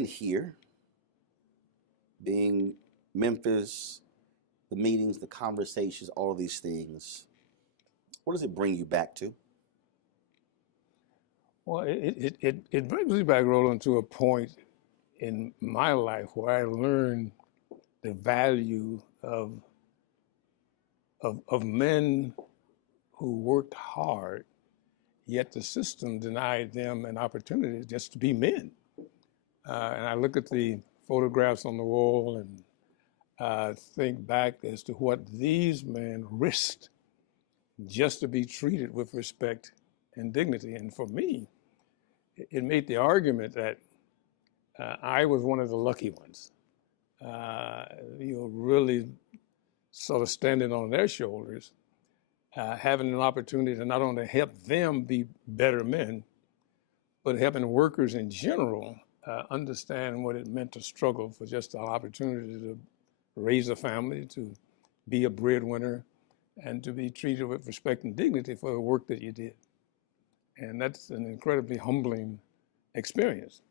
being here, being Memphis, the meetings, the conversations, all of these things, what does it bring you back to? Well, it brings me back, Roland, to a point in my life where I learned the value of men who worked hard, yet the system denied them an opportunity just to be men. And I look at the photographs on the wall and think back as to what these men risked just to be treated with respect and dignity. And for me, it made the argument that I was one of the lucky ones. Really sort of standing on their shoulders, having an opportunity to not only help them be better men, but helping workers in general understand what it meant to struggle for just the opportunity to raise a family, to be a breadwinner, and to be treated with respect and dignity for the work that you did. And that's an incredibly humbling experience.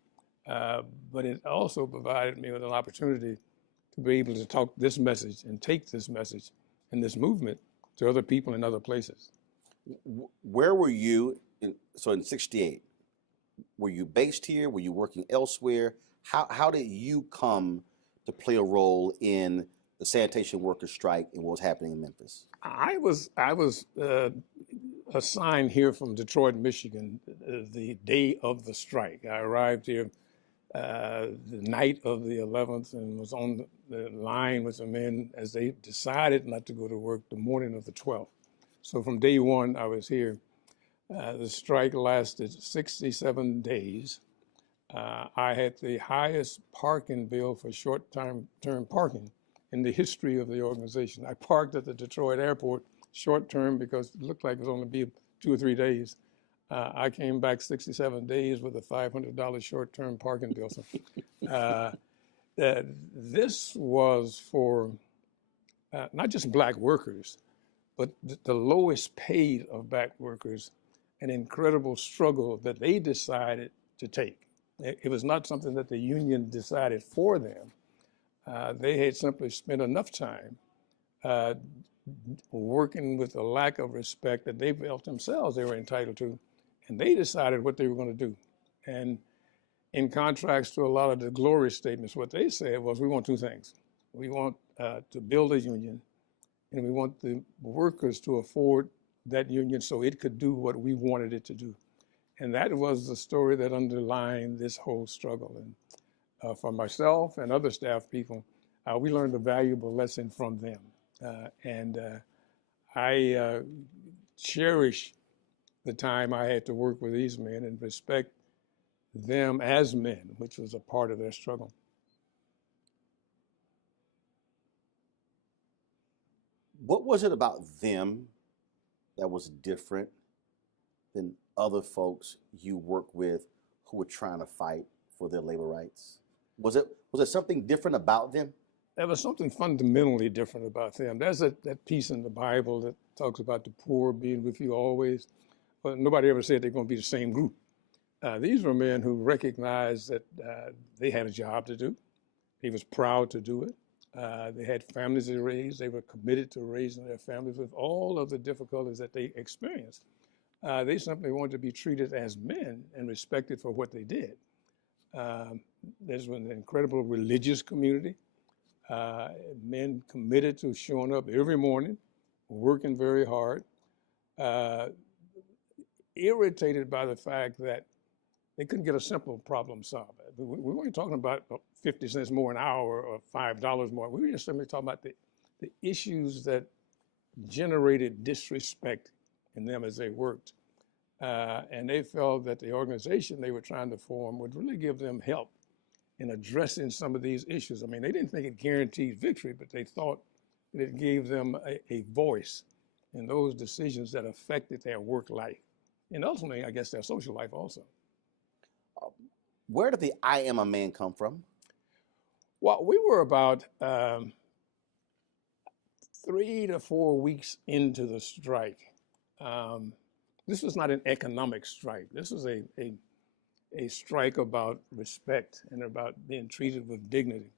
But it also provided me with an opportunity to be able to talk this message and take this message and this movement to other people in other places. Where were you in '68? Were you based here? Were you working elsewhere? How did you come to play a role in the sanitation workers strike and what was happening in Memphis? I was assigned here from Detroit, Michigan, the day of the strike. I arrived here the night of the 11th and was on the line with the men as they decided not to go to work the morning of the 12th. So from day one, I was here. The strike lasted 67 days. I had the highest parking bill for short-term parking in the history of the organization. I parked at the Detroit airport short-term because it looked like it was only be 2 or 3 days. I came back 67 days with a $500 short-term parking bill. So, this was for not just black workers, but the lowest paid of black workers, an incredible struggle that they decided to take. It was not something that the union decided for them. They had simply spent enough time working with a lack of respect that they felt themselves they were entitled to, and they decided what they were going to do. And in contrast to a lot of the glory statements, what they said was, we want two things. We want to build a union, and we want the workers to afford that union so it could do what we wanted it to do. And that was the story that underlined this whole struggle. And for myself and other staff people, we learned a valuable lesson from them. I cherish the time I had to work with these men and respect them as men, which was a part of their struggle. What was it about them that was different than other folks you work with who were trying to fight for their labor rights? Was it something different about them? There was something fundamentally different about them. There's that piece in the Bible that talks about the poor being with you always. But nobody ever said they're going to be the same group. These were men who recognized that they had a job to do. They was proud to do it. They had families to raise. They were committed to raising their families with all of the difficulties that they experienced. They simply wanted to be treated as men and respected for what they did. There's an incredible religious community. Men committed to showing up every morning, working very hard, irritated by the fact that they couldn't get a simple problem solved. We weren't talking about 50 cents more an hour or $5 more. We were just simply talking about the issues that generated disrespect in them as they worked. And they felt that the organization they were trying to form would really give them help in addressing some of these issues. I mean, they didn't think it guaranteed victory, but they thought that it gave them a voice in those decisions that affected their work life. And ultimately, I guess, their social life also. Where did the I am a man come from? Well, we were about 3 to 4 weeks into the strike. This was not an economic strike. This was a a strike about respect and about being treated with dignity.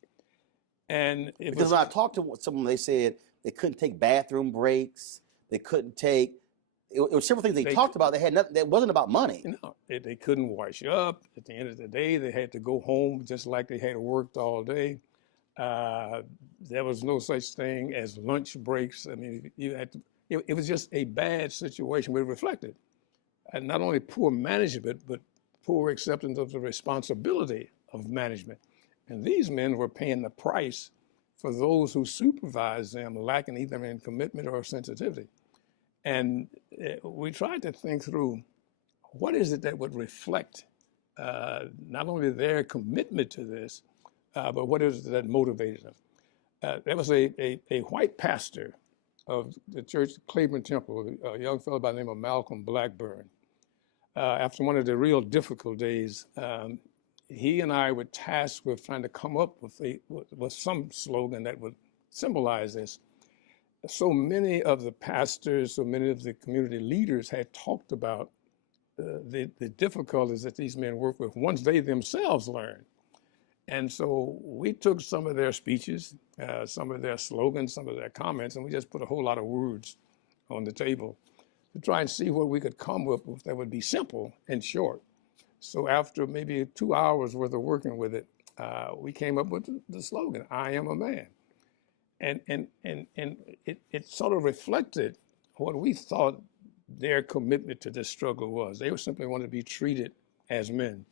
And it Because was, when I talked to someone, they said they couldn't take bathroom breaks. They couldn't take. It was several things they talked about. They had nothing. That wasn't about money. you know, they couldn't wash up. At the end of the day, they had to go home just like they had worked all day. There was no such thing as lunch breaks. I mean, you had to. It was just a bad situation. We reflected, and not only poor management, but poor acceptance of the responsibility of management. And these men were paying the price for those who supervised them lacking either in commitment or sensitivity. And we tried to think through what is it that would reflect not only their commitment to this, but what is it that motivated them. There was a white pastor of the church, Cleveland Temple, a young fellow by the name of Malcolm Blackburn. After one of the real difficult days, he and I were tasked with trying to come up with some slogan that would symbolize this. So many of the pastors, so many of the community leaders had talked about the difficulties that these men work with once they themselves learn. And so we took some of their speeches, some of their slogans, some of their comments, and we just put a whole lot of words on the table to try and see what we could come up with that would be simple and short. So after maybe 2 hours worth of working with it, we came up with the slogan, "I am a man." And it sort of reflected what we thought their commitment to this struggle was. They simply wanted to be treated as men.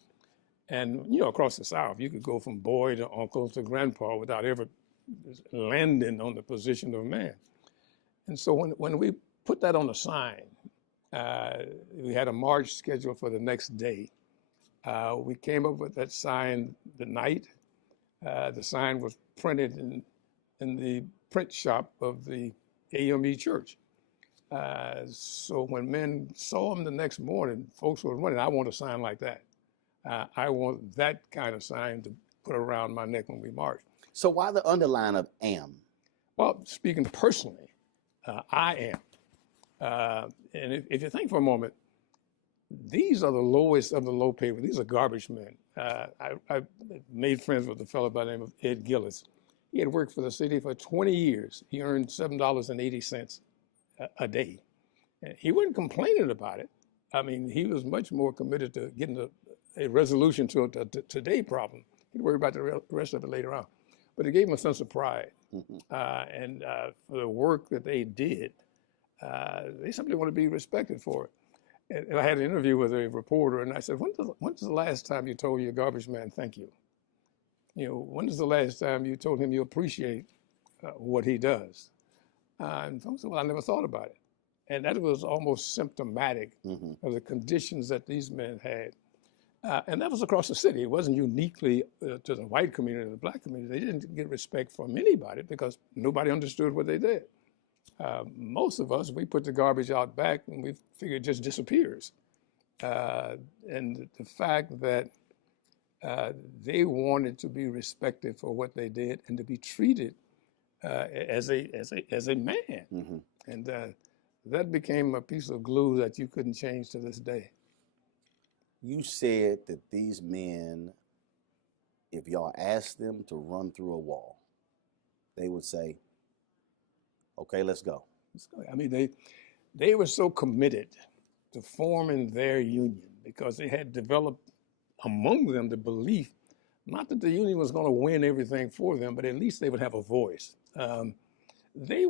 And, you know, across the South, you could go from boy to uncle to grandpa without ever landing on the position of man. And so when we put that on a sign, we had a march scheduled for the next day. We came up with that sign the night. The sign was printed in the print shop of the AME church. So when men saw them the next morning, folks were running, "I want a sign like that. I want that kind of sign to put around my neck when we march." So why the underline of "am"? Well, speaking personally, I am. And if you think for a moment, these are the lowest of the low paid. These are garbage men. I made friends with a fellow by the name of Ed Gillis. He had worked for the city for 20 years. He earned $7.80 a day. And he wasn't complaining about it. I mean, he was much more committed to getting a resolution to a today problem. He'd worry about the rest of it later on. But it gave him a sense of pride. And for the work that they did, they simply want to be respected for it. And I had an interview with a reporter, and I said, when's the last time you told your garbage man thank you? You know, when is the last time you told him you appreciate what he does? And folks said, well, I never thought about it. And that was almost symptomatic of the conditions that these men had. And that was across the city. It wasn't uniquely to the white community or the black community. They didn't get respect from anybody because nobody understood what they did. Most of us, we put the garbage out back and we figure it just disappears. And the fact that they wanted to be respected for what they did and to be treated as a man. And that became a piece of glue that you couldn't change to this day. You said that these men, if y'all asked them to run through a wall, they would say, "Okay, let's go." I mean, they were so committed to forming their union because they had developed among them the belief, not that the union was going to win everything for them, but at least they would have a voice. They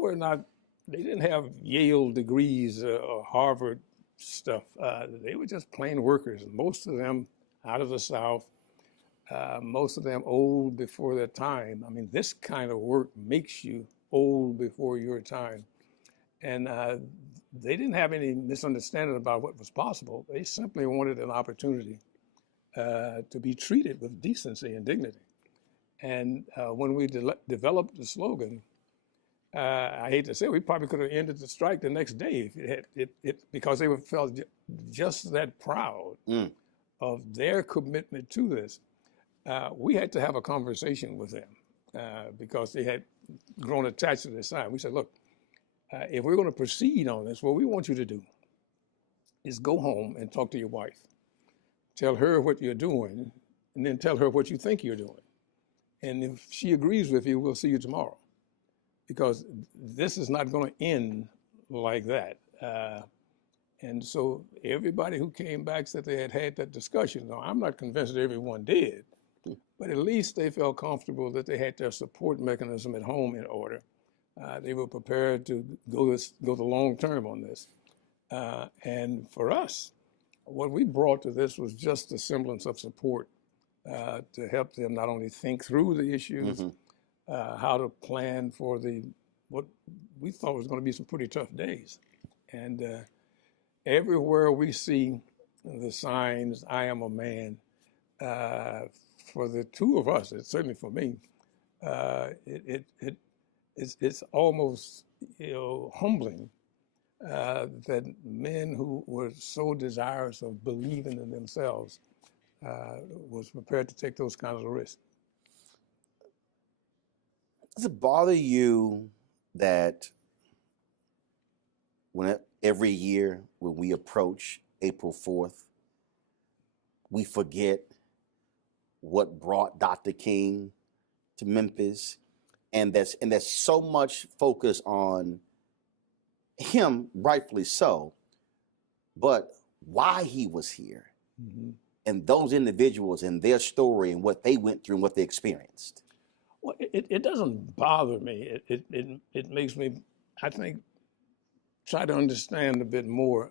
didn't have Yale degrees or Harvard stuff. They were just plain workers. Most of them out of the South, most of them old before their time. I mean, this kind of work makes you old before your time. And they didn't have any misunderstanding about what was possible. They simply wanted an opportunity to be treated with decency and dignity. And when we developed the slogan, I hate to say it, we probably could have ended the strike the next day if because they felt just that proud of their commitment to this. We had to have a conversation with them because they had grown attached to this sign. We said, look, if we're going to proceed on this, what we want you to do is go home and talk to your wife. tell her what you're doing, and then tell her what you think you're doing. And if she agrees with you, we'll see you tomorrow. Because this is not going to end like that. And so everybody who came back said they had had that discussion. Now, I'm not convinced that everyone did, but at least they felt comfortable that they had their support mechanism at home in order. They were prepared to go the long term on this. And for us, what we brought to this was just a semblance of support to help them not only think through the issues, how to plan for what we thought was going to be some pretty tough days. And everywhere we see the signs, "I am a man," for the two of us, it's certainly for me, it's almost humbling that men who were so desirous of believing in themselves was prepared to take those kinds of risks. Does it bother you that every year when we approach April 4th, we forget what brought Dr. King to Memphis, and there's so much focus on him, rightfully so, but why he was here, and those individuals and their story and what they went through and what they experienced? Well, it doesn't bother me. It makes me, I think, try to understand a bit more.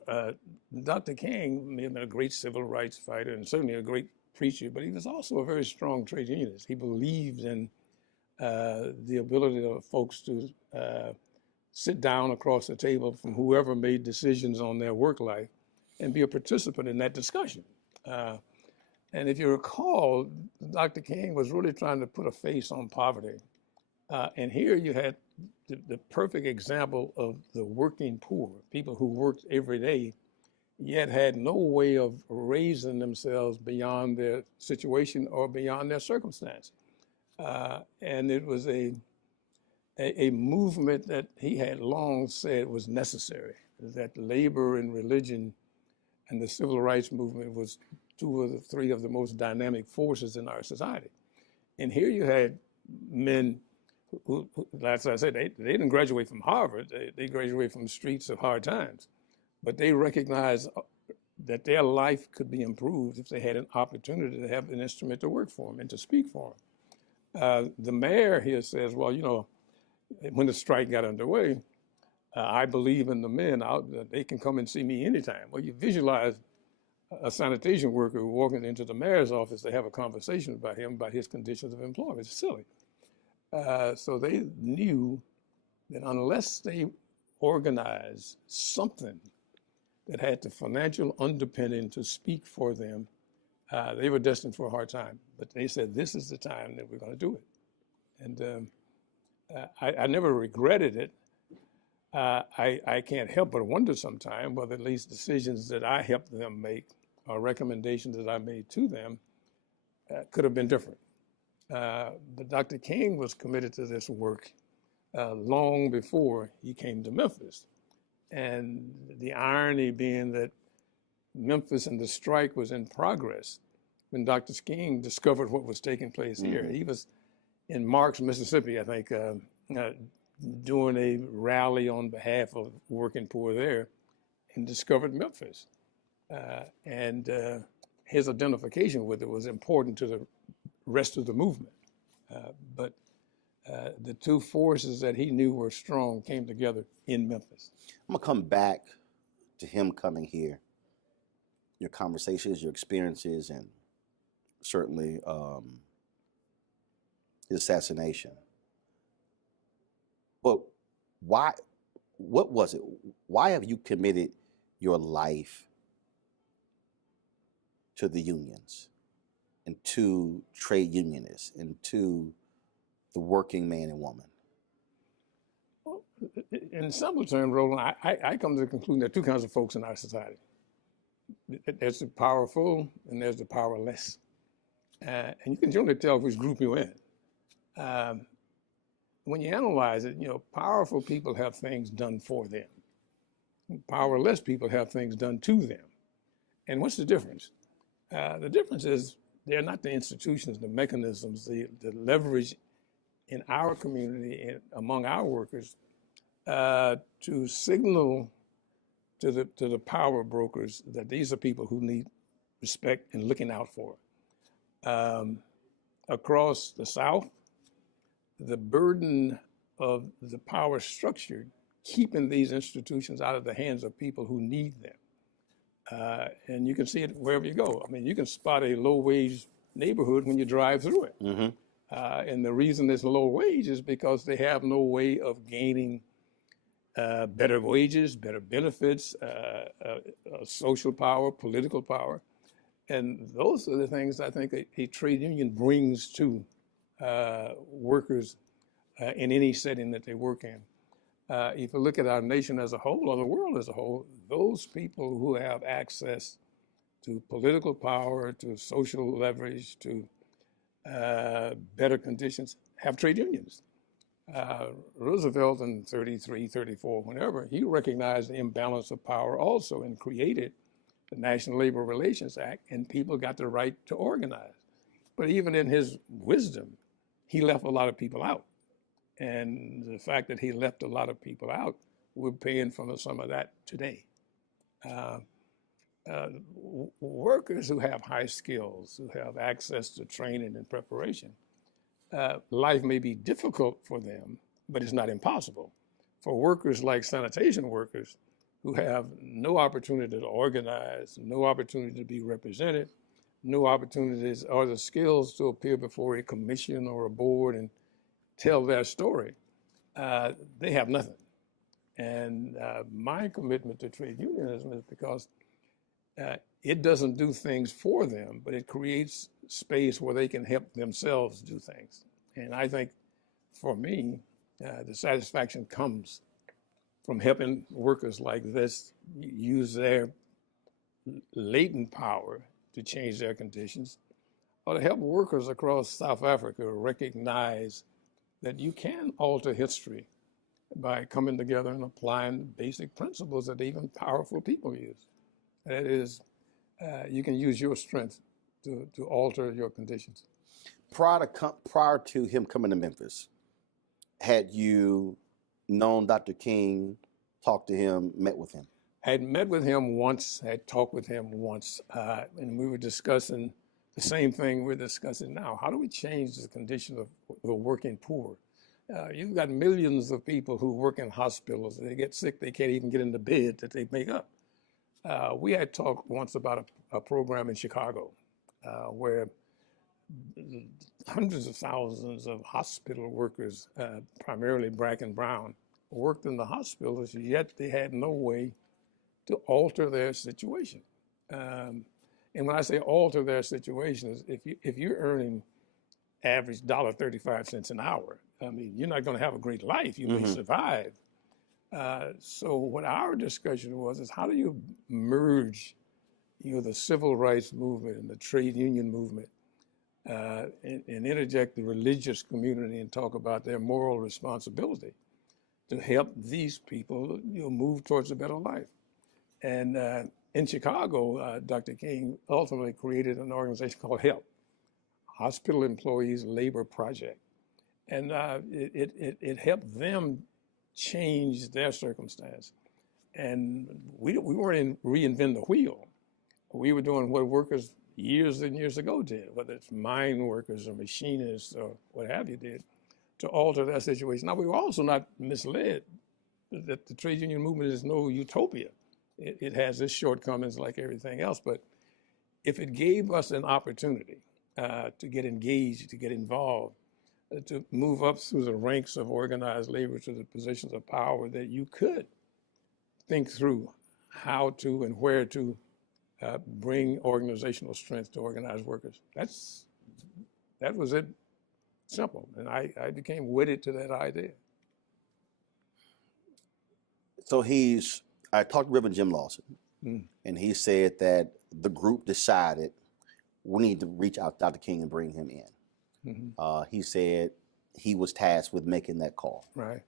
Dr. King may have been a great civil rights fighter and certainly a great preacher, but he was also a very strong trade unionist. He believed in the ability of folks to sit down across the table from whoever made decisions on their work life and be a participant in that discussion. And if you recall, Dr. King was really trying to put a face on poverty. And here you had the perfect example of the working poor, people who worked every day, yet had no way of raising themselves beyond their situation or beyond their circumstance. And it was a movement that he had long said was necessary, that labor and religion and the civil rights movement was two of the three of the most dynamic forces in our society. And here you had men who as I said, they didn't graduate from Harvard, they graduated from the streets of hard times, but they recognized that their life could be improved if they had an opportunity to have an instrument to work for them and to speak for them. The mayor here says, well, when the strike got underway, I believe in the men, they can come and see me anytime. Well, you visualize a sanitation worker walking into the mayor's office to have a conversation about him, about his conditions of employment. It's silly. So they knew that unless they organized something that had the financial underpinning to speak for them, they were destined for a hard time. But they said, this is the time that we're going to do it. And I never regretted it. I can't help but wonder sometimes whether at least decisions that I helped them make or recommendations that I made to them could have been different. But Dr. King was committed to this work long before he came to Memphis. And the irony being that Memphis and the strike was in progress when Dr. King discovered what was taking place here. He was in Marks, Mississippi, I think, doing a rally on behalf of working poor there, and discovered Memphis. And his identification with it was important to the rest of the movement. But the two forces that he knew were strong came together in Memphis. I'm gonna come back to him coming here, your conversations, your experiences, and certainly his assassination. But what was it? Why have you committed your life to the unions and to trade unionists and to the working man and woman? Well, in simple terms, Roland, I come to the conclusion there are two kinds of folks in our society. There's the powerful and there's the powerless. And you can generally tell which group you're in. When you analyze it, powerful people have things done for them. Powerless people have things done to them. And what's the difference? The difference is they're not the institutions, the mechanisms, the leverage in our community and among our workers to signal to the power brokers that these are people who need respect and looking out for. Across the South, the burden of the power structure keeping these institutions out of the hands of people who need them. And you can see it wherever you go. I mean, you can spot a low-wage neighborhood when you drive through it. Mm-hmm. And the reason it's low wage is because they have no way of gaining better wages, better benefits, social power, political power. And those are the things I think a trade union brings to workers in any setting that they work in. If you look at our nation as a whole or the world as a whole, those people who have access to political power, to social leverage, to better conditions, have trade unions. Roosevelt in 33, 34, whenever, he recognized the imbalance of power also and created the National Labor Relations Act, and people got the right to organize. But even in his wisdom, he left a lot of people out. And the fact that he left a lot of people out, we're paying for some of that today. Workers who have high skills, who have access to training and preparation, life may be difficult for them, but it's not impossible. For workers like sanitation workers who have no opportunity to organize, no opportunity to be represented, no opportunities or the skills to appear before a commission or a board and tell their story, they have nothing. And my commitment to trade unionism is because it doesn't do things for them, but it creates space where they can help themselves do things. And I think for me, the satisfaction comes from helping workers like this use their latent power to change their conditions, or to help workers across South Africa recognize that you can alter history by coming together and applying basic principles that even powerful people use. That is, you can use your strength to alter your conditions. Prior to him coming to Memphis, had you known Dr. King, talked to him, met with him? Had met with him once, had talked with him once, and we were discussing the same thing we're discussing now. How do we change the condition of the working poor? You've got millions of people who work in hospitals. They get sick, they can't even get into bed that they make up. We had talked once about a program in Chicago where hundreds of thousands of hospital workers, primarily black and brown, worked in the hospitals, yet they had no way to alter their situation. And when I say alter their situation, if you're earning average $1.35 an hour, I mean, you're not going to have a great life. You may survive. So what our discussion was is how do you merge, the civil rights movement and the trade union movement, and interject the religious community and talk about their moral responsibility to help these people, move towards a better life. And in Chicago, Dr. King ultimately created an organization called HELP, Hospital Employees Labor Project. And it helped them change their circumstance. And we weren't reinventing the wheel. We were doing what workers years and years ago did, whether it's mine workers or machinists or what have you did, to alter that situation. Now, we were also not misled that the trade union movement is no utopia. It has its shortcomings like everything else, but if it gave us an opportunity to get engaged, to get involved, to move up through the ranks of organized labor to the positions of power, that you could think through how to and where to bring organizational strength to organized workers. That was it, simple. And I became wedded to that idea. So I talked to Reverend Jim Lawson, and he said that the group decided we need to reach out to Dr. King and bring him in. He said he was tasked with making that call. Right.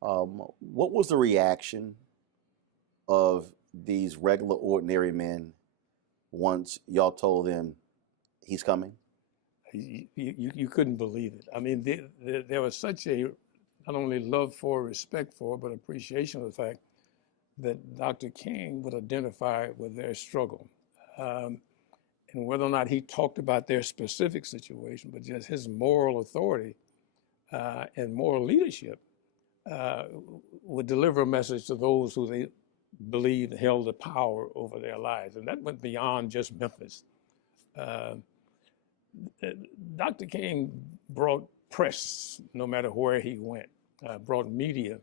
What was the reaction of these regular, ordinary men once y'all told him he's coming? You couldn't believe it. I mean, there was such a not only love for, respect for, but appreciation of the fact that Dr. King would identify with their struggle. And whether or not he talked about their specific situation, but just his moral authority and moral leadership would deliver a message to those who they believed held the power over their lives. And that went beyond just Memphis. Dr. King brought press no matter where he went, brought media,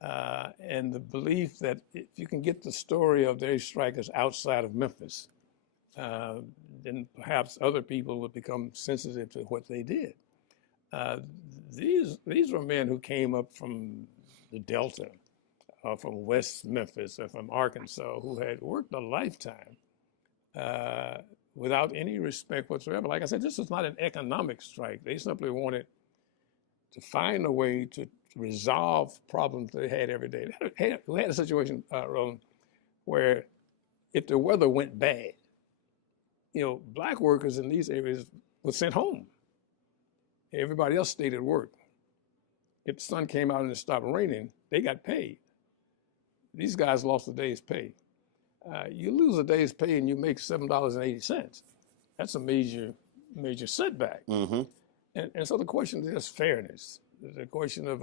and the belief that if you can get the story of their strikers outside of Memphis, then perhaps other people would become sensitive to what they did. These were men who came up from the Delta, from West Memphis, or from Arkansas, who had worked a lifetime without any respect whatsoever. Like I said, this is not an economic strike. They simply wanted to find a way to resolve problems they had every day. We had a situation, where if the weather went bad, black workers in these areas were sent home. Everybody else stayed at work. If the sun came out and it stopped raining, they got paid. These guys lost a day's pay. You lose a day's pay and you make $7.80. That's a major setback. Mm-hmm. And so the question is fairness. The question of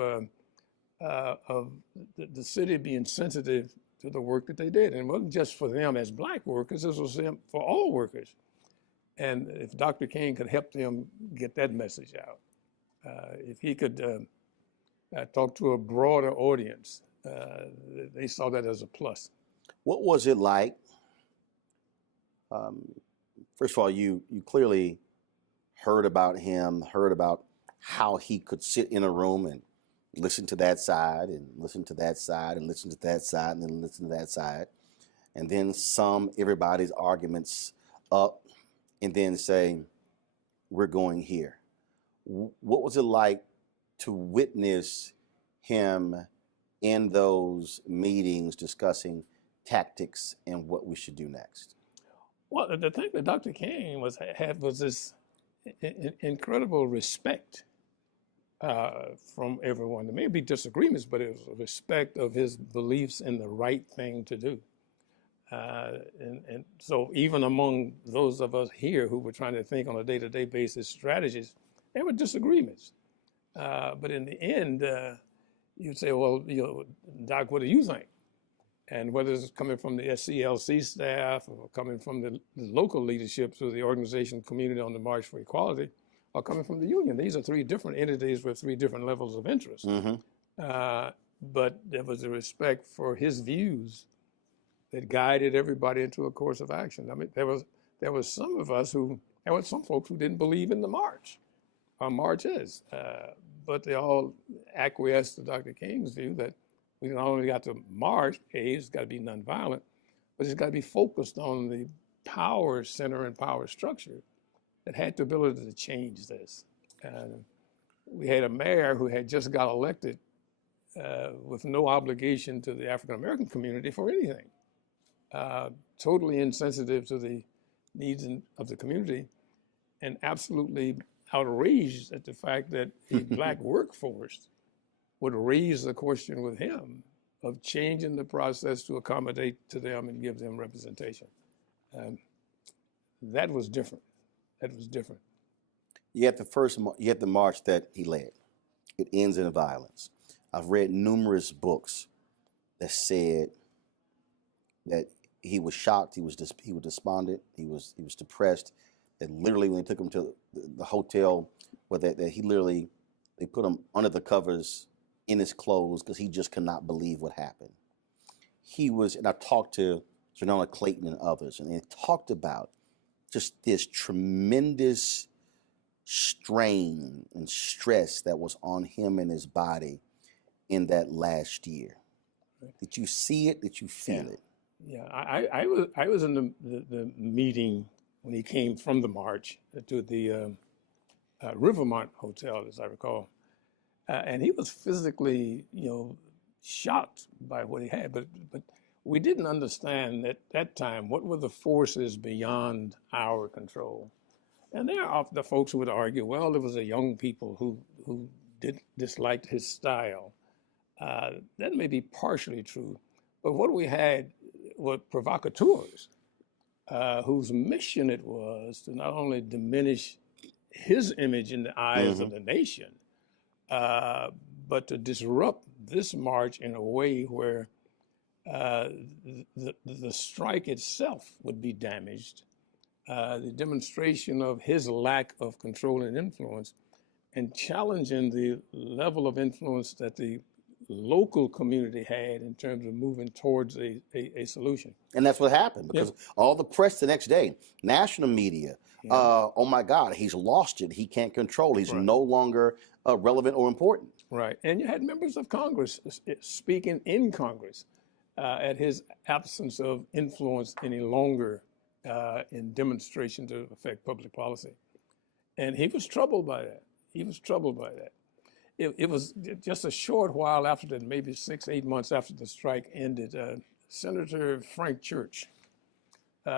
the city being sensitive to the work that they did. And it wasn't just for them as black workers, this was them for all workers. And if Dr. King could help them get that message out, if he could talk to a broader audience, they saw that as a plus. What was it like? First of all, you clearly heard about him, heard about how he could sit in a room and listen to that side and listen to that side and listen to that side and then listen to that side, and then sum everybody's arguments up and then say, we're going here. What was it like to witness him in those meetings discussing tactics and what we should do next? Well, the thing that Dr. King had was this incredible respect from everyone. There may be disagreements, but it was a respect of his beliefs in the right thing to do. And so even among those of us here who were trying to think on a day-to-day basis strategies, there were disagreements. But in the end, you'd say, well, Doc, what do you think? And whether it's coming from the SCLC staff or coming from the local leadership through the organization Community on the March for Equality, or coming from the union, these are three different entities with three different levels of interest. Mm-hmm. But there was a respect for his views that guided everybody into a course of action. I mean, there was some of us there were some folks who didn't believe in the march, or marches, but they all acquiesced to Dr. King's view that we not only got to march, it's got to be nonviolent, but it's got to be focused on the power center and power structure that had the ability to change this. We had a mayor who had just got elected with no obligation to the African American community for anything, totally insensitive to the needs of the community, and absolutely outraged at the fact that a black workforce would raise the question with him of changing the process to accommodate to them and give them representation. That was different. That was different. You had the march that he led. It ends in violence. I've read numerous books that said that he was shocked, he was despondent, he was depressed. That literally, when they took him to the hotel, that they put him under the covers in his clothes because he just could not believe what happened. And I talked to Janella Clayton and others, and they talked about just this tremendous strain and stress that was on him and his body in that last year. Did you see it? Did you feel it? Yeah, I was in the meeting when he came from the march to the Rivermont Hotel, as I recall, and he was physically, shocked by what he had. But we didn't understand at that time what were the forces beyond our control. And there are the folks who would argue, well, there was a young people who disliked his style. That may be partially true, but what we had were provocateurs whose mission it was to not only diminish his image in the eyes of the nation, but to disrupt this march in a way where the strike itself would be damaged, the demonstration of his lack of control and influence, and challenging the level of influence that the local community had in terms of moving towards a solution. And that's what happened, because all the press the next day, national media, oh my God, he's lost it. He can't control. He's no longer relevant or important. Right. And you had members of Congress speaking in Congress at his absence of influence any longer in demonstration to affect public policy. And he was troubled by that. He was troubled by that. It was just a short while after that, maybe 6-8 months after the strike ended, Senator Frank Church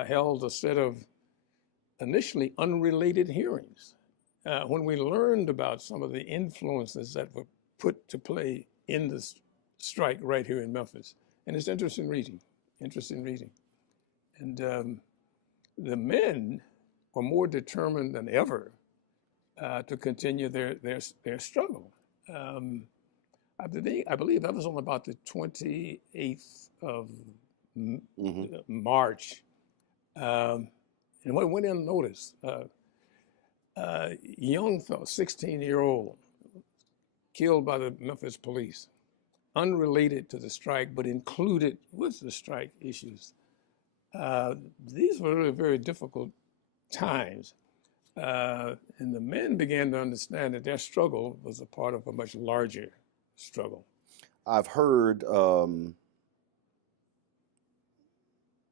held a set of initially unrelated hearings. When we learned about some of the influences that were put to play in the strike right here in Memphis. And it's interesting reading. And the men were more determined than ever to continue their struggle. I believe that was on about the 28th of March. And what went unnoticed, young fellow, 16-year-old, killed by the Memphis police, unrelated to the strike, but included with the strike issues. These were really very difficult times. And the men began to understand that their struggle was a part of a much larger struggle. I've heard the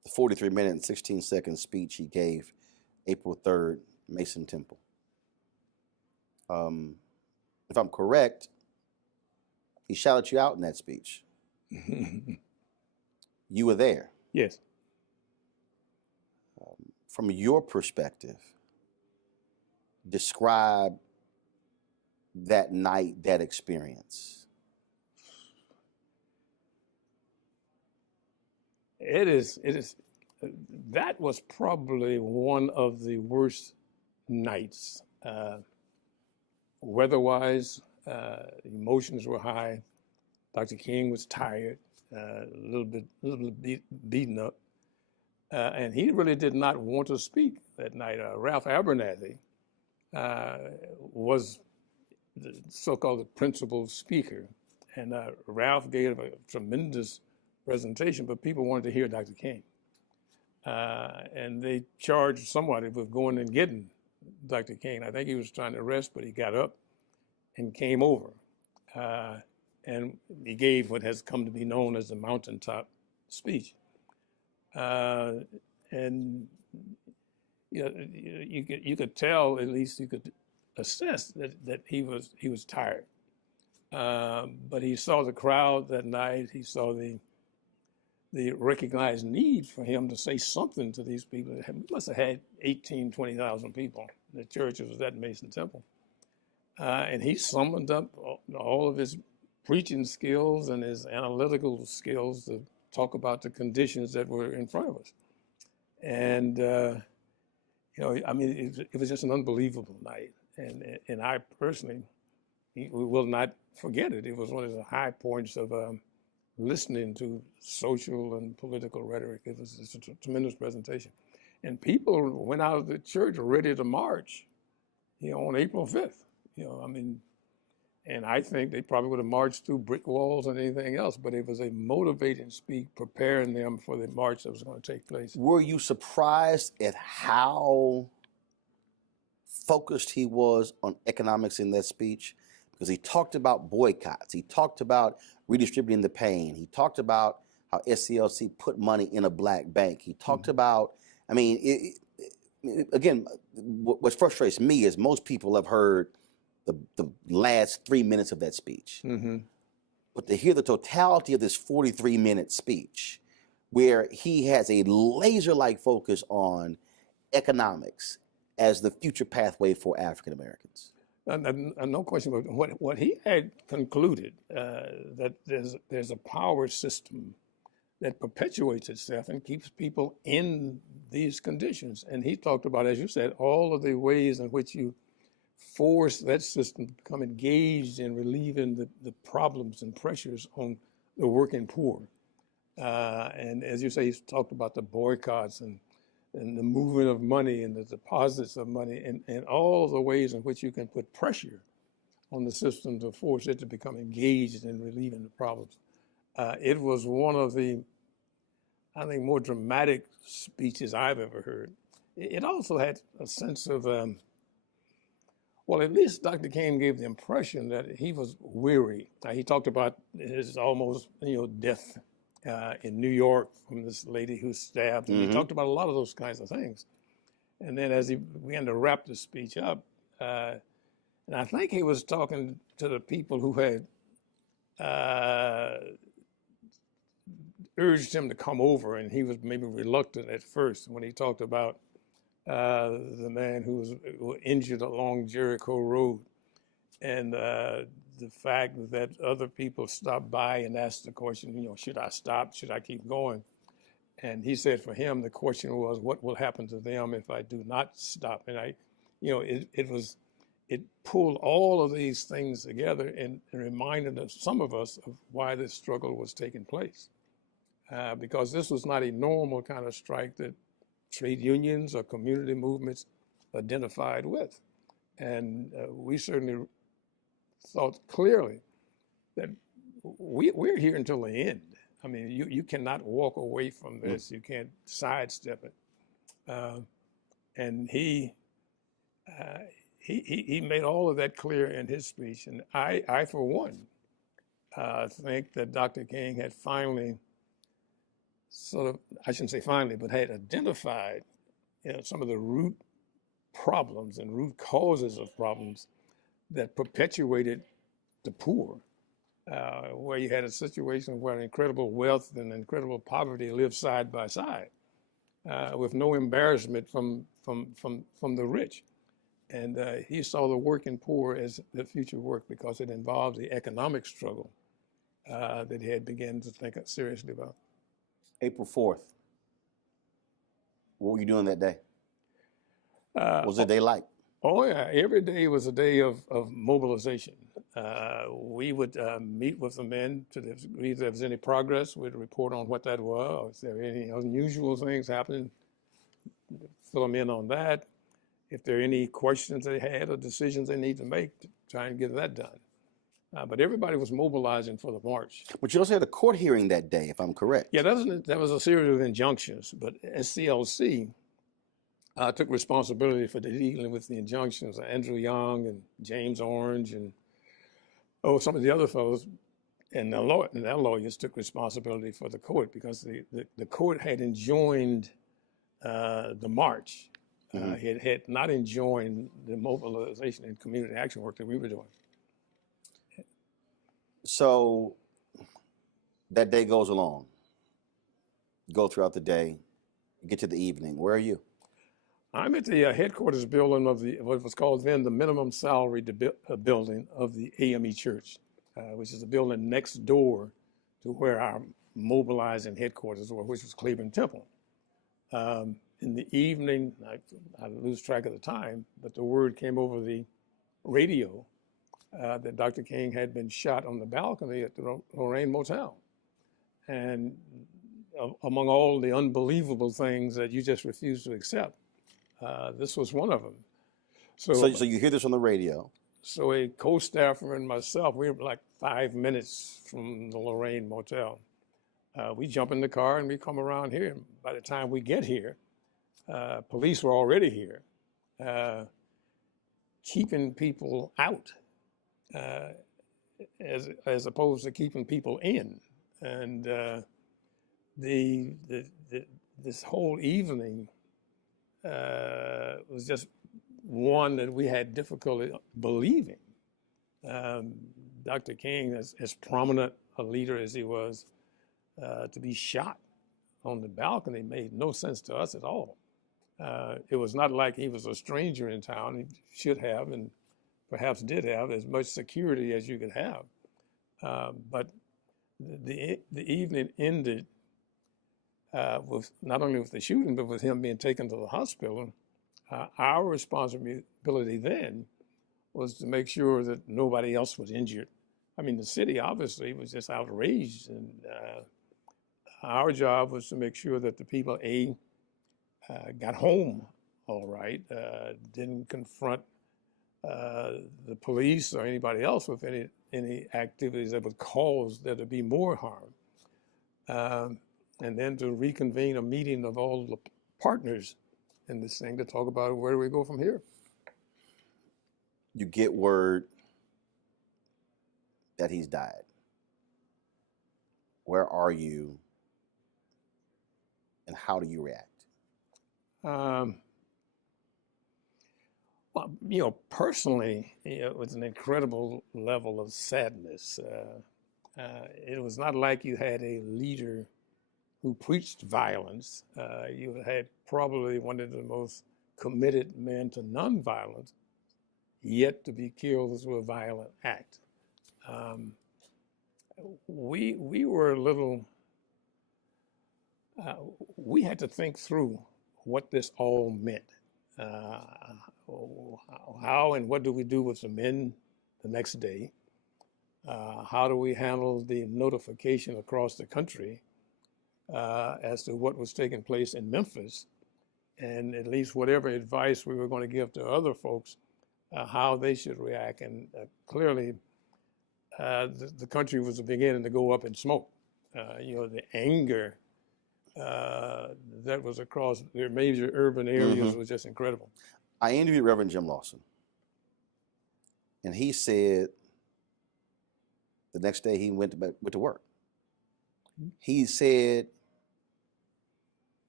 43-minute and 16-second speech he gave April 3rd, Mason Temple. If I'm correct, he shouted you out in that speech. You were there. Yes. From your perspective, describe that night, that experience. It is, that was probably one of the worst nights. Weather-wise, emotions were high. Dr. King was tired, a little bit beaten up. And he really did not want to speak that night. Ralph Abernathy was the so-called principal speaker. And Ralph gave a tremendous presentation, but people wanted to hear Dr. King. And they charged somebody with going and getting Dr. King. I think he was trying to rest, but he got up and came over. And he gave what has come to be known as the mountaintop speech. And you know, you could tell, at least you could assess that he was tired. But he saw the crowd that night. He saw the recognized need for him to say something to these people. He must have had 18,000, 20,000 people. The church was at Mason Temple. And he summoned up all of his preaching skills and his analytical skills to talk about the conditions that were in front of us. And, you know, I mean, it was just an unbelievable night. And I personally, we will not forget it. It was one of the high points of listening to social and political rhetoric. It was just a tremendous presentation. And people went out of the church ready to march, you know, on April 5th. You know, I mean, and I think they probably would have marched through brick walls and anything else, but it was a motivating speech preparing them for the march that was going to take place. Were you surprised at how focused he was on economics in that speech? Because he talked about boycotts. He talked about redistributing the pain. He talked about how SCLC put money in a black bank. He talked about, I mean, again, what frustrates me is most people have heard the last 3 minutes of that speech. But to hear the totality of this 43-minute speech, where he has a laser-like focus on economics as the future pathway for African Americans. No question. But what he had concluded that there's a power system that perpetuates itself and keeps people in these conditions. And he talked about, as you said, all of the ways in which you force that system to become engaged in relieving the problems and pressures on the working poor. And as you say, he's talked about the boycotts and the movement of money and the deposits of money and all of the ways in which you can put pressure on the system to force it to become engaged in relieving the problems. It was one of the, I think, more dramatic speeches I've ever heard. It also had a sense of, well, at least Dr. King gave the impression that he was weary. He talked about his almost, death in New York from this lady who stabbed him. He talked about a lot of those kinds of things. And then as he began to wrap the speech up, and I think he was talking to the people who had urged him to come over, and he was maybe reluctant at first when he talked about the man who was injured along Jericho Road, and the fact that other people stopped by and asked the question, should I stop? Should I keep going? And he said for him, the question was, what will happen to them if I do not stop? And it pulled all of these things together and reminded some of us of why this struggle was taking place. Because this was not a normal kind of strike that trade unions or community movements identified with. And we certainly thought clearly that we're here until the end. I mean, you cannot walk away from this. You can't sidestep it. And he made all of that clear in his speech. And I for one, think that Dr. King had finally I shouldn't say finally, but had identified some of the root problems and root causes of problems that perpetuated the poor, where you had a situation where incredible wealth and incredible poverty lived side by side, with no embarrassment from the rich. And he saw the working poor as the future work because it involved the economic struggle that he had begun to think seriously about. April 4th. What were you doing that day? What was the day like? Oh yeah, every day was a day of mobilization. We would meet with the men to the degree if there was any progress. We'd report on what that was. Or if there were any unusual things happening, fill them in on that. If there are any questions they had or decisions they need to make, to try and get that done. But everybody was mobilizing for the march. But you also had a court hearing that day, if I'm correct. Yeah, that was a series of injunctions. But SCLC took responsibility for dealing with the injunctions. Andrew Young and James Orange and some of the other fellows and their lawyers took responsibility for the court because the court had enjoined the march. It had not enjoined the mobilization and community action work that we were doing. So that day goes along. You go throughout the day, you get to the evening. Where are you? I'm at the headquarters building of what was called then the minimum salary building of the AME Church, which is a building next door to where our mobilizing headquarters were, which was Cleveland Temple. In the evening, I lose track of the time, but the word came over the radio that Dr. King had been shot on the balcony at the Lorraine Motel. And among all the unbelievable things that you just refused to accept, this was one of them. So you hear this on the radio. So a co-staffer and myself, we were like 5 minutes from the Lorraine Motel. We jump in the car and we come around here. And by the time we get here, police were already here, keeping people out as opposed to keeping people in. And this whole evening was just one that we had difficulty believing. Dr. King, as prominent a leader as he was, to be shot on the balcony made no sense to us at all. It was not like he was a stranger in town. He should have, and perhaps did have, as much security as you could have. But the evening ended with not only with the shooting, but with him being taken to the hospital. Our responsibility then was to make sure that nobody else was injured. I mean, the city obviously was just outraged, and our job was to make sure that the people, got home all right, didn't confront the police or anybody else with any activities that would cause there to be more harm. And then to reconvene a meeting of all the partners in this thing to talk about where do we go from here. You get word that he's died. Where are you, and how do you react? Well, personally, it was an incredible level of sadness. It was not like you had a leader who preached violence. You had probably one of the most committed men to nonviolence, yet to be killed through a violent act. We were a little, we had to think through what this all meant. How and what do we do with the men the next day? How do we handle the notification across the country as to what was taking place in Memphis, and at least whatever advice we were going to give to other folks, how they should react. And clearly, the country was beginning to go up in smoke. The anger that was across their major urban areas was just incredible. I interviewed Reverend Jim Lawson, and he said the next day he went to work. He said,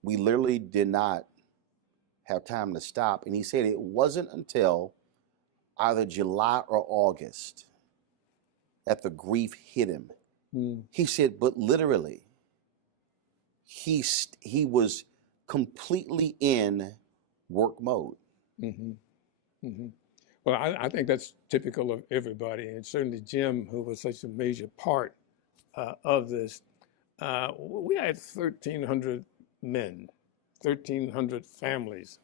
we literally did not have time to stop. And he said it wasn't until either July or August that the grief hit him. He said, but literally, he was completely in work mode. Well, I think that's typical of everybody, and certainly Jim, who was such a major part of this. We had 1,300 men, 1,300 families.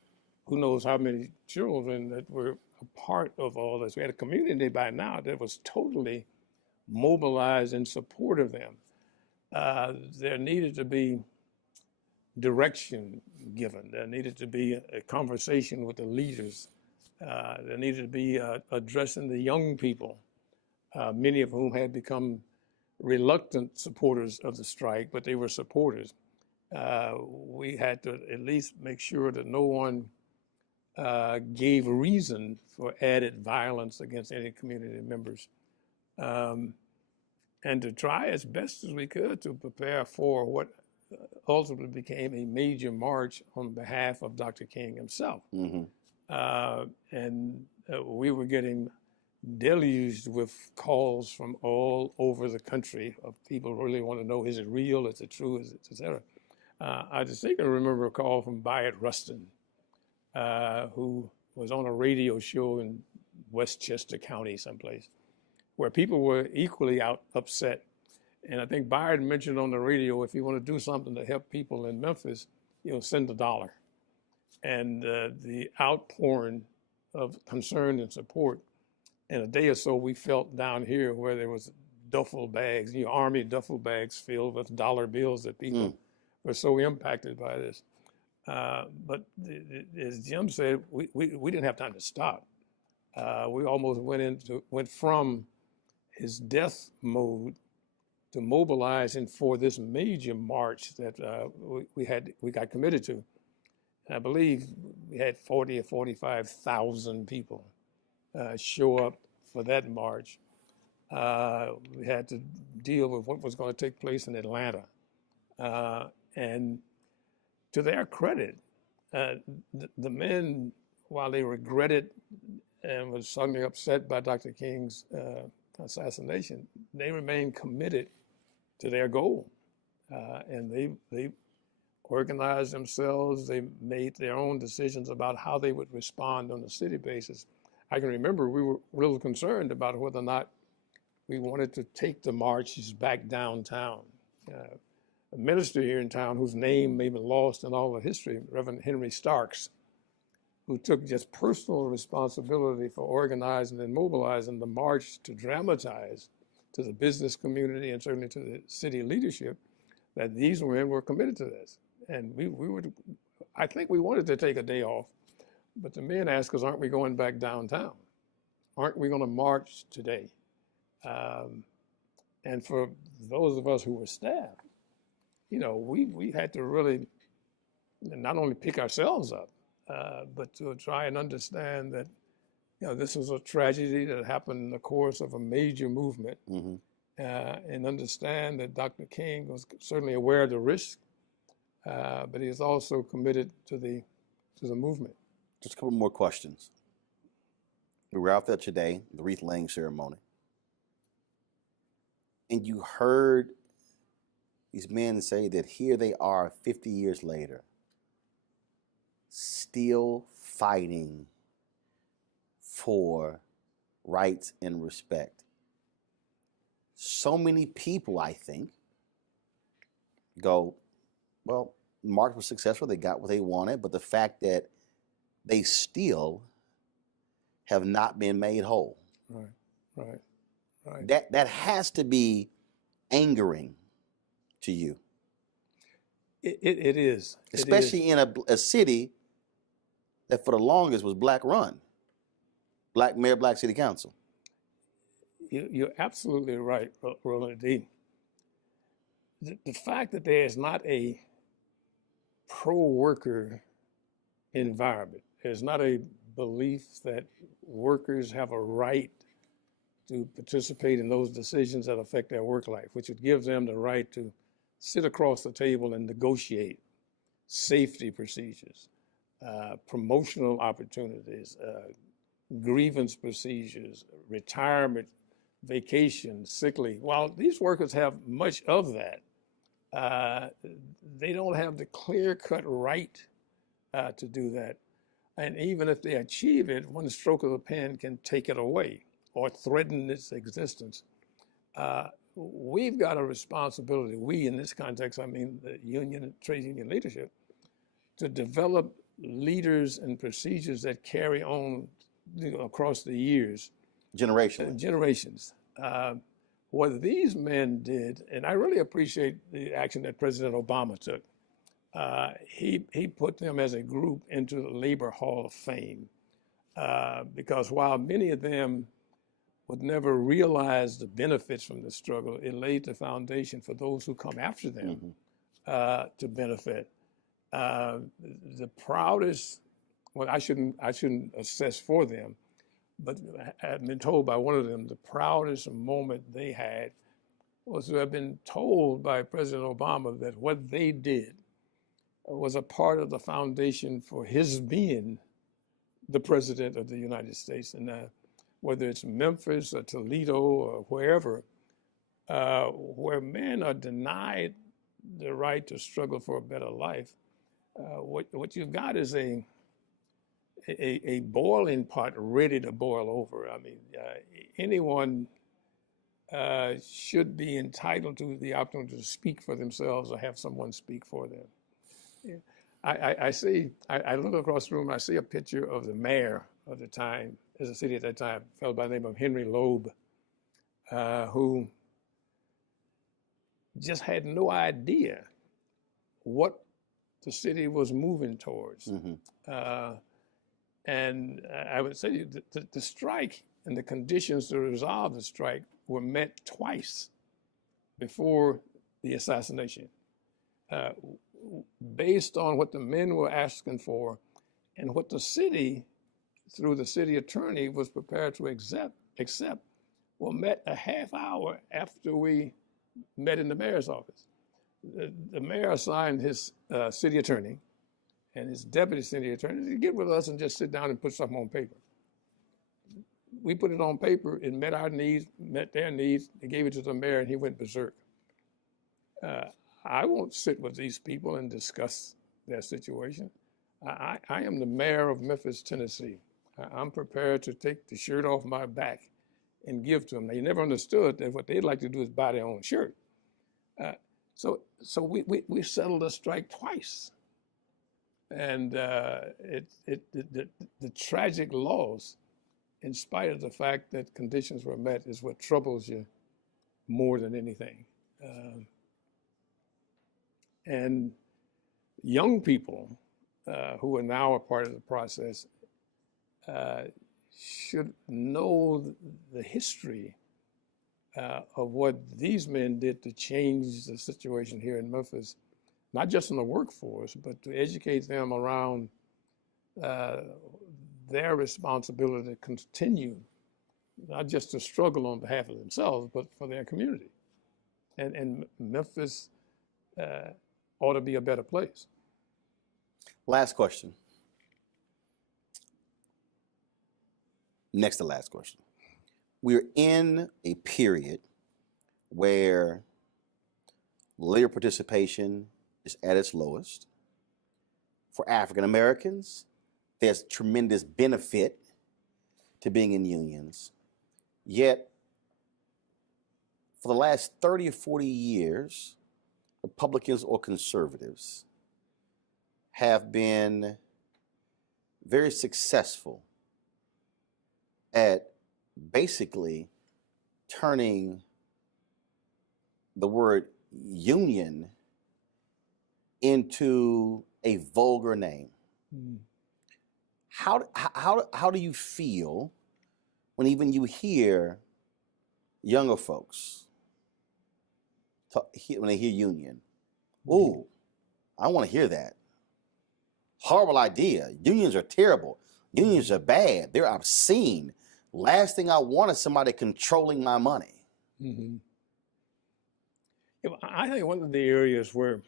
Who knows how many children that were a part of all this. We had a community by now that was totally mobilized in support of them. There needed to be direction given. There needed to be a conversation with the leaders. There needed to be addressing the young people, many of whom had become reluctant supporters of the strike, but they were supporters. We had to at least make sure that no one gave reason for added violence against any community members. And to try as best as we could to prepare for what ultimately became a major march on behalf of Dr. King himself. And we were getting deluged with calls from all over the country of people who really want to know, is it real, is it true, is it, et cetera. I distinctly remember a call from Byatt Rustin, who was on a radio show in Westchester County someplace, where people were equally upset. And I think Byatt mentioned on the radio, if you want to do something to help people in Memphis, send $1. And the outpouring of concern and support, in a day or so, we felt down here where there was duffel bags, army duffel bags filled with dollar bills that people were so impacted by this. But as Jim said, we didn't have time to stop. We almost went from his death mode to mobilizing for this major march that we got committed to. And I believe we had 40 or 45,000 people show up for that march. We had to deal with what was going to take place in Atlanta. And to their credit, the men, while they regretted and was suddenly upset by Dr. King's assassination, they remained committed to their goal. And they organized themselves. They made their own decisions about how they would respond on a city basis. I can remember we were a little concerned about whether or not we wanted to take the marches back downtown. A minister here in town whose name may be lost in all the history, Reverend Henry Starks, who took just personal responsibility for organizing and mobilizing the march to dramatize to the business community and certainly to the city leadership that these men were committed to this. And I think we wanted to take a day off, but the men asked us, aren't we going back downtown? Aren't we going to march today? And for those of us who were staff, we had to really not only pick ourselves up, but to try and understand that, this was a tragedy that happened in the course of a major movement, and understand that Dr. King was certainly aware of the risk, but he was also committed to the movement. Just a couple more questions. We were out there today, the wreath laying ceremony, and you heard these men say that here they are 50 years later, still fighting for rights and respect. So many people, I think, go, well, March was successful, they got what they wanted, but the fact that they still have not been made whole. Right. That has to be angering to you. It is. Especially in a city that for the longest was black run. Black mayor, black city council. You're absolutely right, Roland. The fact that there is not a pro-worker environment, there's not a belief that workers have a right to participate in those decisions that affect their work life, which would give them the right to sit across the table and negotiate safety procedures, promotional opportunities, grievance procedures, retirement, vacation, sick leave. While these workers have much of that, they don't have the clear-cut right to do that. And even if they achieve it, one stroke of the pen can take it away or threaten its existence. We've got a responsibility, we in this context, I mean the union, trade union leadership, to develop leaders and procedures that carry on across the years. Generations. What these men did, and I really appreciate the action that President Obama took. He put them as a group into the Labor Hall of Fame because while many of them would never realize the benefits from the struggle, it laid the foundation for those who come after them to benefit. The proudest, well, I shouldn't assess for them, but I've been told by one of them the proudest moment they had was to have been told by President Obama that what they did was a part of the foundation for his being the president of the United States. And whether it's Memphis or Toledo or wherever, where men are denied the right to struggle for a better life, what you've got is a boiling pot ready to boil over. I mean, anyone should be entitled to the opportunity to speak for themselves or have someone speak for them. Yeah. I look across the room and I see a picture of the mayor of the time, as a city at that time, a fellow by the name of Henry Loeb, who just had no idea what the city was moving towards. And I would say the strike and the conditions to resolve the strike were met twice before the assassination, based on what the men were asking for and what the city, through the city attorney, was prepared to accept were met a half hour after we met in the mayor's office. The mayor assigned his city attorney and his deputy city attorney to get with us and just sit down and put something on paper. We put it on paper, it met our needs, met their needs, they gave it to the mayor and he went berserk. I won't sit with these people and discuss their situation. I am the mayor of Memphis, Tennessee. I'm prepared to take the shirt off my back and give to them. They never understood that what they'd like to do is buy their own shirt. So we settled a strike twice. And the tragic loss, in spite of the fact that conditions were met, is what troubles you more than anything. And young people who are now a part of the process should know the history of what these men did to change the situation here in Memphis, not just in the workforce, but to educate them around their responsibility to continue, not just to struggle on behalf of themselves, but for their community. And Memphis ought to be a better place. Last question. Next to last question. We're in a period where labor participation is at its lowest. For African Americans, there's tremendous benefit to being in unions. Yet, for the last 30 or 40 years, Republicans or conservatives have been very successful at basically turning the word union into a vulgar name. Mm. How do you feel when even you hear younger folks when they hear union? Ooh, I want to hear that. Horrible idea. Unions are terrible. Unions are bad. They're obscene. Last thing I want is somebody controlling my money. Mm-hmm. I think one of the areas where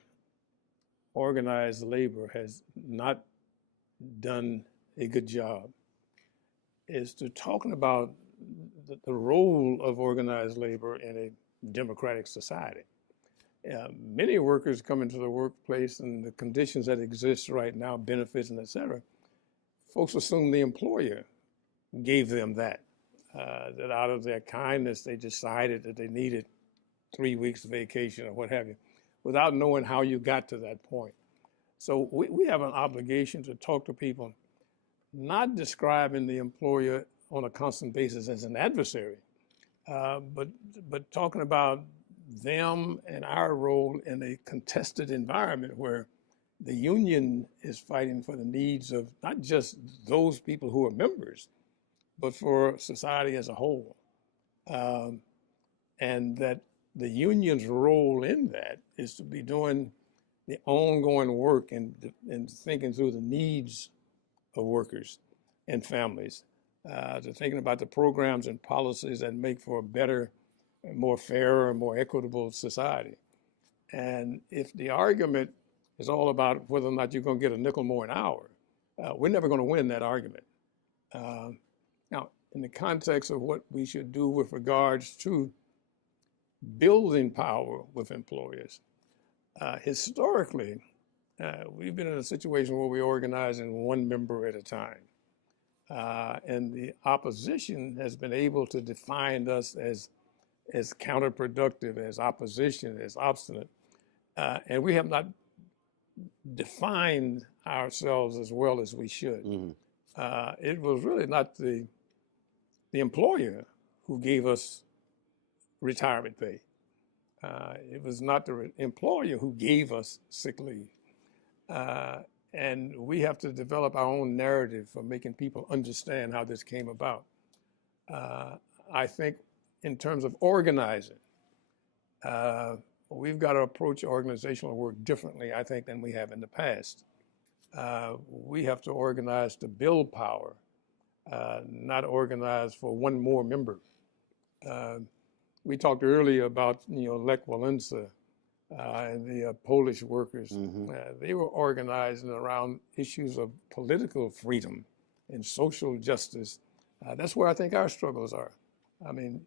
organized labor has not done a good job is to talking about the role of organized labor in a democratic society. Many workers come into the workplace and the conditions that exist right now, benefits and et cetera, folks assume the employer gave them that out of their kindness, they decided that they needed 3 weeks vacation or what have you, without knowing how you got to that point. So we have an obligation to talk to people, not describing the employer on a constant basis as an adversary, but talking about them and our role in a contested environment where the union is fighting for the needs of not just those people who are members, but for society as a whole. And that the union's role in that is to be doing the ongoing work and thinking through the needs of workers and families, to thinking about the programs and policies that make for a better, more fair, and more equitable society. And if the argument is all about whether or not you're going to get a nickel more an hour, we're never going to win that argument. Now, in the context of what we should do with regards to building power with employers, historically, we've been in a situation where we're organizing one member at a time. And the opposition has been able to define us as counterproductive, as opposition, as obstinate. And we have not defined ourselves as well as we should. Mm-hmm. It was really not the employer who gave us retirement pay. It was not the employer who gave us sick leave. And we have to develop our own narrative for making people understand how this came about. I think in terms of organizing, we've got to approach organizational work differently, I think, than we have in the past. We have to organize to build power, not organize for one more member. We talked earlier about, Lech Walesa and the Polish workers. Mm-hmm. They were organizing around issues of political freedom and social justice. That's where I think our struggles are. I mean,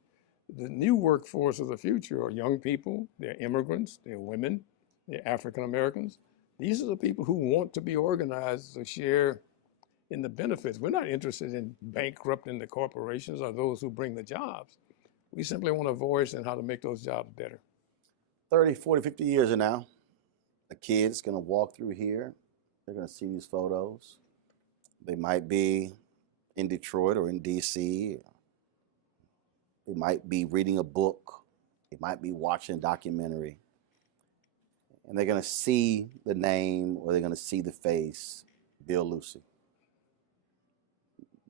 the new workforce of the future are young people, they're immigrants, they're women, the African Americans. These are the people who want to be organized to share in the benefits. We're not interested in bankrupting the corporations or those who bring the jobs. We simply want a voice in how to make those jobs better. 30, 40, 50 years from now, a kid's going to walk through here. They're going to see these photos. They might be in Detroit or in D.C. They might be reading a book. They might be watching a documentary. And they're going to see the name or they're going to see the face, Bill Lucey.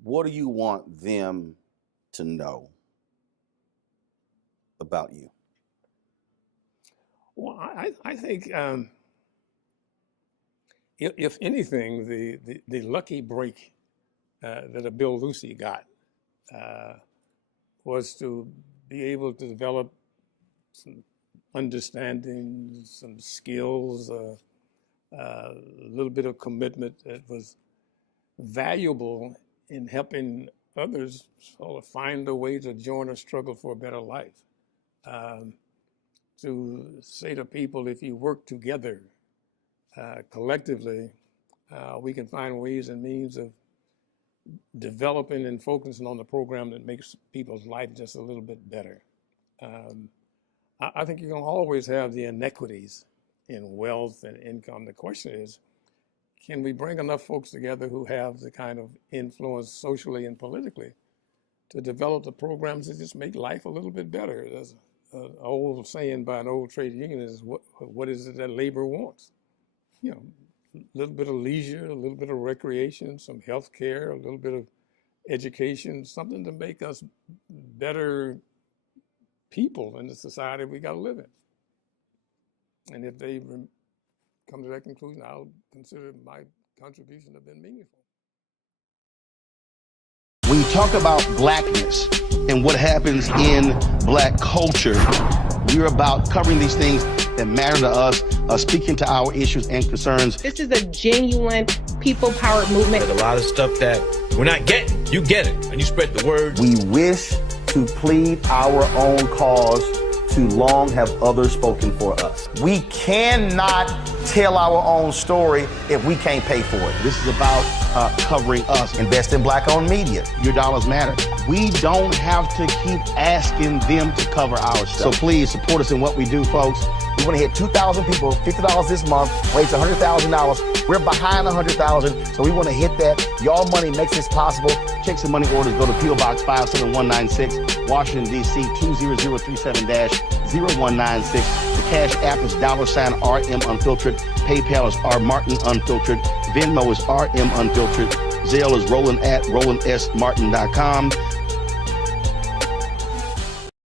What do you want them to know about you? Well, I think if anything, the lucky break that a Bill Lucey got was to be able to develop some understanding, some skills, a little bit of commitment that was valuable in helping others sort of find a way to join a struggle for a better life. To say to people, if you work together, collectively, we can find ways and means of developing and focusing on the program that makes people's life just a little bit better. I think you're going to always have the inequities in wealth and income. The question is, can we bring enough folks together who have the kind of influence socially and politically to develop the programs that just make life a little bit better? There's an old saying by an old trade union is, what is it that labor wants? You know, a little bit of leisure, a little bit of recreation, some health care, a little bit of education, something to make us better people in the society we got to live in. And if they come to that conclusion, I'll consider my contribution to have been meaningful. When you talk about blackness and what happens in black culture, we're about covering these things that matter to us, speaking to our issues and concerns. This is a genuine people-powered movement. There's a lot of stuff that we're not getting. You get it, and you spread the word. We wish to plead our own cause. Too long have others spoken for us. We cannot tell our own story if we can't pay for it. This is about covering us. Invest in black-owned media. Your dollars matter. We don't have to keep asking them to cover our stuff. So please support us in what we do, folks. We want to hit 2,000 people, $50 this month, raise $100,000. We're behind $100,000, so we want to hit that. Y'all money makes this possible. Check some money orders. Go to P.O. Box 57196, Washington, D.C. 20037-0196. The Cash App is $RM Unfiltered. PayPal is R Martin Unfiltered. Venmo is RM Unfiltered. Zelle is Roland@RolandSMartin.com.